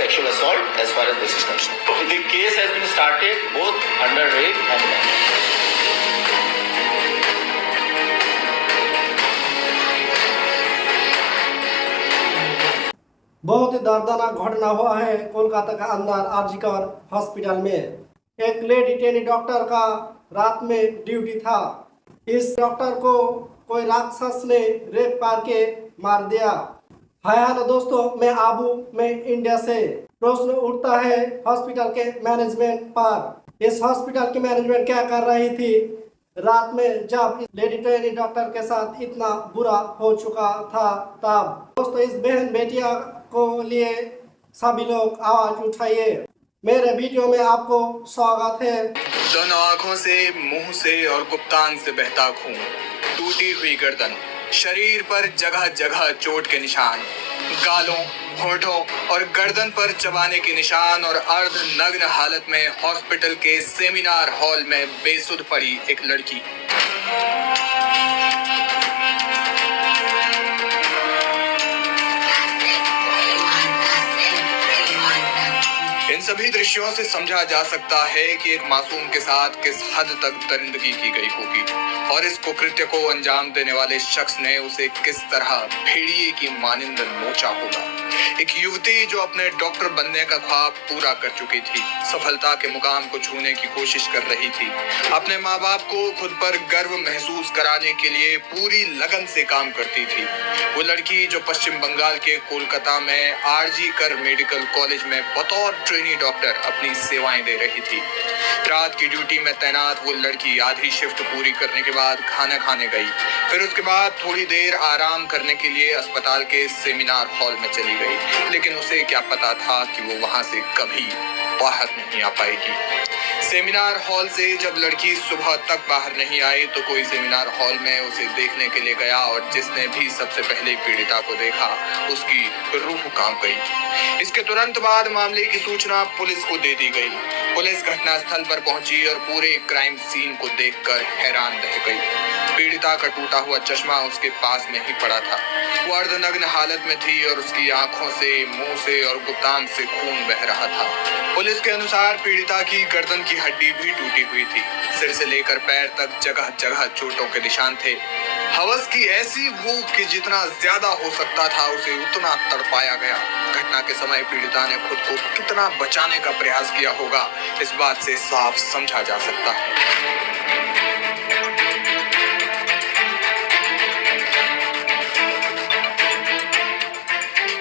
sexual assault as far as this is concerned. The case has been started both under rape and murder. बहुत ही दर्दनाक घटना हुआ है कोलकाता का अंदर आरजीकर हॉस्पिटल में। एक लेडी ट्रेनी डॉक्टर का रात में ड्यूटी था। इस डॉक्टर को कोई राक्षस ने रेप करके मार दिया। हाय हेलो दोस्तों, मैं आबू, मैं इंडिया से। प्रश्न उठता है हॉस्पिटल के मैनेजमेंट पर। इस हॉस्पिटल की मैनेजमेंट क्या कर रही थी रात में जब लेडी ट्रेनी डॉक्टर के साथ इतना बुरा हो चुका था तब। दोस्तों, इस बहन बेटिया को लिए सभी लोग आवाज उठाइए। मेरे वीडियो में आपको स्वागत है। दोनों आंखों से, मुंह से और गुप्तांग से बहता खून, टूटी हुई गर्दन, शरीर पर जगह जगह चोट के निशान, गालों, होठों और गर्दन पर चबाने के निशान और अर्ध नग्न हालत में हॉस्पिटल के सेमिनार हॉल में बेसुध पड़ी एक लड़की। इन सभी दृश्यों से समझा जा सकता है कि एक मासूम के साथ किस हद तक दरिंदगी की गई होगी और इस कुकृत्य को अंजाम देने वाले शख्स ने उसे किस तरह भेड़िए की मानिंद नोचा होगा। एक युवती जो अपने डॉक्टर बनने का ख्वाब पूरा कर चुकी थी, सफलता के मुकाम को छूने की कोशिश कर रही थी, अपने माँ बाप को खुद पर गर्व महसूस कराने के लिए पूरी लगन से काम करती थी। वो लड़की जो पश्चिम बंगाल के कोलकाता में आरजीकर मेडिकल कॉलेज में बतौर ट्रेनी डॉक्टर अपनी सेवाएं दे रही थी। रात की ड्यूटी में तैनात वो लड़की आधी शिफ्ट पूरी करने के बाद खाना खाने गई। फिर उसके बाद थोड़ी देर आराम करने के लिए अस्पताल के सेमिनार हॉल में चली गई, लेकिन उसे क्या पता था कि वो वहां से कभी बाहर नहीं आ पाएगी। सेमिनार हॉल से जब लड़की सुबह तक बाहर नहीं आई तो कोई सेमिनार हॉल में उसे देखने के लिए गया और जिसने भी सबसे पहले पीड़िता को देखा उसकी रूह कांप गई। इसके तुरंत बाद मामले की सूचना पुलिस को दे दी गई। पुलिस घटनास्थल पर पहुंची और पूरे क्राइम सीन को देखकर हैरान रह गई। पीड़िता का टूटा हुआ चश्मा उसके पास में ही पड़ा था। वो अर्धनग्न हालत में थी और उसकी आंखों से, मुंह से और गुप्तांग से खून बह रहा था। पुलिस के अनुसार पीड़िता की गर्दन की हड्डी भी टूटी हुई थी। सिर से लेकर पैर तक जगह जगह चोटों के निशान थे। हवस की ऐसी भूख कि जितना ज्यादा हो सकता था उसे उतना तड़पाया गया। घटना के समय पीड़िता ने खुद को कितना बचाने का प्रयास किया होगा, इस बात से साफ समझा जा सकता है।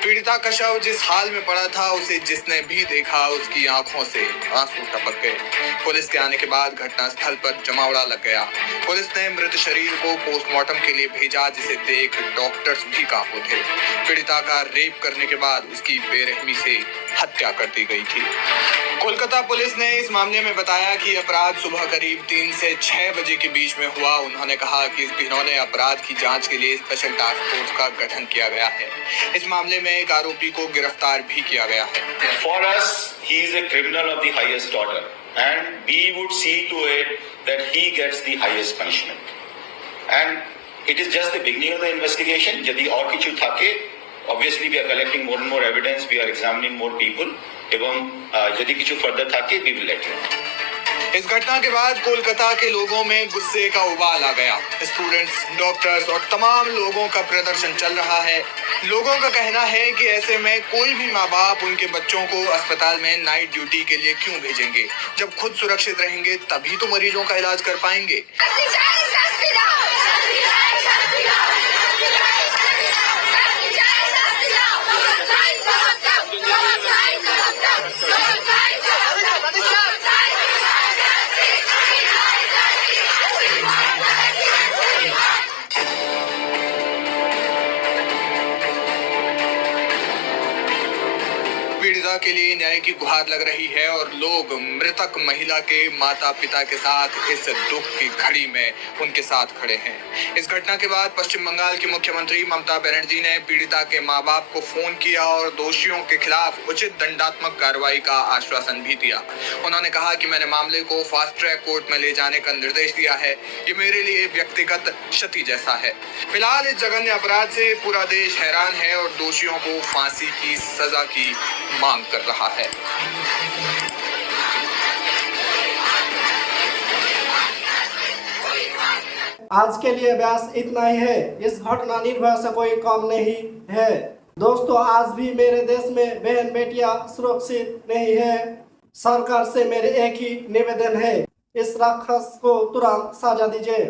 पीड़िता का शव जिस हाल में पड़ा था उसे जिसने भी देखा उसकी आंखों से आंसू टपक गए। पुलिस के आने के बाद घटनास्थल पर जमावड़ा लग गया। पुलिस ने मृत शरीर को पोस्टमार्टम के लिए भेजा, जिसे देख डॉक्टर्स भी कांप उठे। पीड़िता का रेप करने के बाद उसकी बेरहमी से हत्या कर दी गई थी। कोलकाता पुलिस ने इस मामले में बताया कि अपराध सुबह करीब 3 से 6 बजे के बीच में हुआ। उन्होंने कहा कि इस घिनौने अपराध की जांच के लिए स्पेशल टास्क फोर्स का गठन किया गया है। इस मामले में एक आरोपी को गिरफ्तार भी किया गया है। For us, he is a criminal of the highest order, and we would see to it that he gets the highest punishment. And it is just the beginning of the investigation. यदि और किछु থাকে, obviously we are collecting more and more evidence, we are examining more people. एवं यदि किछु further থাকে, we will let you know. इस घटना के बाद कोलकाता के लोगों में गुस्से का उबाल आ गया। स्टूडेंट्स, डॉक्टर्स और तमाम लोगों का प्रदर्शन चल रहा है। लोगों का कहना है कि ऐसे में कोई भी माँ बाप उनके बच्चों को अस्पताल में नाइट ड्यूटी के लिए क्यों भेजेंगे। जब खुद सुरक्षित रहेंगे तभी तो मरीजों का इलाज कर पाएंगे। पीड़िता के लिए न्याय की गुहार लग रही है और लोग मृतक महिला के माता पिता के साथ इस दुख की घड़ी में उनके साथ खड़े हैं। इस घटना के बाद पश्चिम बंगाल की मुख्यमंत्री ममता बनर्जी ने पीड़िता के मां बाप को फोन किया और दोषियों के खिलाफ उचित दंडात्मक कार्रवाई का आश्वासन भी दिया। उन्होंने कहा कि मैंने मामले को फास्ट ट्रैक कोर्ट में ले जाने का निर्देश दिया है। ये मेरे लिए व्यक्तिगत क्षति जैसा है। फिलहाल इस जघन्य अपराध से पूरा देश हैरान है और दोषियों को फांसी की सजा की मांग मांग कर रहा है। आज के लिए बस इतना ही है। इस घटना निर्भया से कोई कम नहीं है। दोस्तों, आज भी मेरे देश में बहन बेटियां सुरक्षित नहीं है। सरकार से मेरे एक ही निवेदन है, इस राक्षस को तुरंत सजा दीजिए।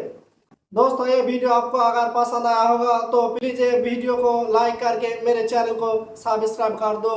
दोस्तों, ये वीडियो आपको अगर पसंद आया होगा तो प्लीज ये वीडियो को लाइक करके मेरे चैनल को सब्सक्राइब कर दो।